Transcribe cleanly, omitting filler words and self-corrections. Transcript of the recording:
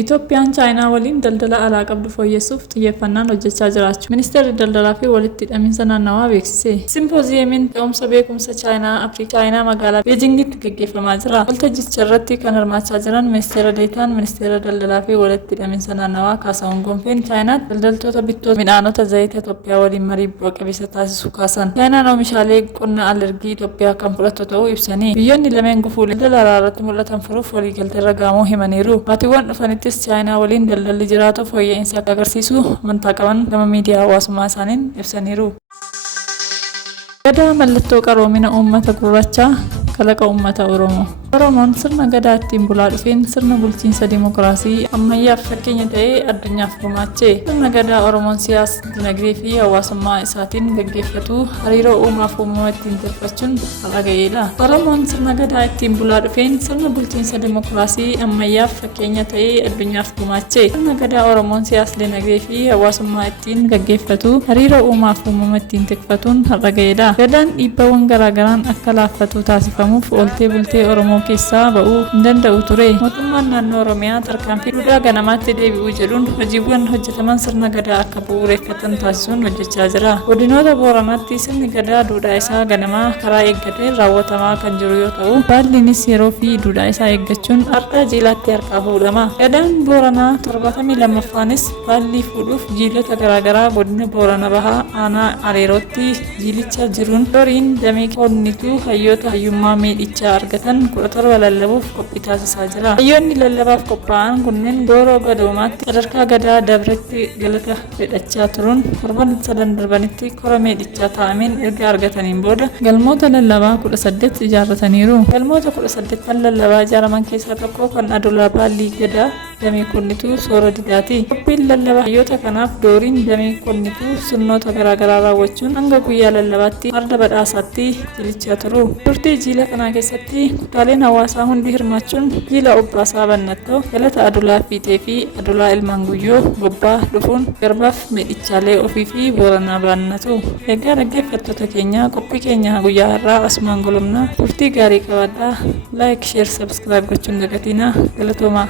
Itoophiyaan Chaayinaa waliin daldala alaa qabdu fooyyessuuf xiyyeeffannaan hojjechaa jiraachuu Ministeerri Daldalaa fi walitti hidhaminsa naannawaa beeksise. Simpooziyamiin fe'umsa beekumsa Chaayinaa magaalaa Beejingitti gaggeeffamaa jira. Waltajjicha irratti kan hirmaachaa jiran Ministeera Deetaan Ministeera Daldalaa fi walitti hidhaminsa naannawaa Kaasahuun Gonfeen Chaayinaatti daldaltoota bittoota midhaanota zayita Itoophiyaa waliin marii bu'a qabeessa taasisuu kaasan. Chaayinaan oomishaalee qonna alergii Itoophiyaa kan fudhattu ta'uu ibsanii biyyoonni lameen gufuulee daldala irratti mul'atan furuuf waliigaltee irra gahamuu himaniiru. Maatiiwwan dhufanitti Chaayinaa waliin daldalli jiraatu fooyya'insa akka agarsiisu amantaa qaban gama miidiyaa hawaasummaa isaaniin ibsaniiru. Gadaa mallattoo qaroomina uummata gurraachaa kalaqa uummata Oromoo. Oromoon sirna gadaa ittiin bulaa dhufeen sirna bulchiinsa dimookiraasii ammayyaaf fakkeenya ta'ee addunyaaf gumaache. Sirna gadaa Oromoon siyaasa, dinagdee fi hawaasummaa isaatiin gaggeeffatu hariiroo uumaaf uumama ittiin tolfachuun har'a ga'eedha. Oromoon sirna gadaa ittiin bulaa dhufeen sirna bulchiinsa dimookiraasii ammayyaaf fakkeenya ta'ee addunyaaf gumaache. Sirna gadaa Oromoon siyaasa, dinagdee fi hawaasummaa ittiin gaggeeffatu hariiroo uumaaf uumama ittiin tikfatuun har'a ga'eedha. Gadaan dhiibbaawwan garaagaraan akka laaffatu taasifamuuf ooltee bultee Oromoo keessaa ba'uu hin danda'u ture. Mootummaan naannoo Oromiyaa tarkaanfii duudhaa ganamaatti deebi'uu jedhuun hojiiwwan hojjetaman sirna gadaa akka bu'uureffatan taasisuun hojjechaa jira. Godinoota Booranaatti sirni gadaa duudhaa isaa ganamaa karaa eeggateen raawwatamaa kan jiru yoo ta'u, baalliinis yeroo fi duudhaa isaa eeggachuun ardhaa jiilaatti harkaa fuudhama. Gadaan Booranaa 72ffaanis baallii fuudhuuf jiilota garaagaraa godina Boorana Bahaa aanaa Areerootti jiilicha jiruun doriin damee konnituu hayyoota hayyummaa miidhichaa argatan 17 lallabuuf qophii taasisaa jira. Hayyoonni lallabaaf qophaa'an kunneen Gooroo Gadoomaatti sadarkaa gadaa dabretti galata fedhachaa turuun torban 3 darbanitti kora miidhichaa taa'ameen erga argataniin booda galmoota lallabaa 18 ijaarrataniiru. Galmoota 18 lallabaa ijaaraman keessaa tokko kan Adulaa Baallii Gadaa damee konnituu Soora Didaati. Qophiin lallabaa hayyoota kanaaf dooriin damee konnituu sirnoota garaagaraa raawwachuun hanga guyyaa lallabaatti farda badhaasaatti jilichaa turu. Turtii jiila kanaa keessatti kutaaleen hawaasaa hundi hirmaachuun jiila Obbaasaa Bannattoo, galata Adulaa Fiixee fi Adulaa Ilmaan Guyyoo, Gobbaa dhufuun garbaaf miidhichaalee ofii fi Booranaa baannatu. Egaa dhaggeeffattoota keenya qophii keenya guyyaa har'aa asumaan golomna. Turtii gaarii qabaadhaa. Laayik, sheer, sabskiraayib gochuun dagatinaa. Galatoomaa.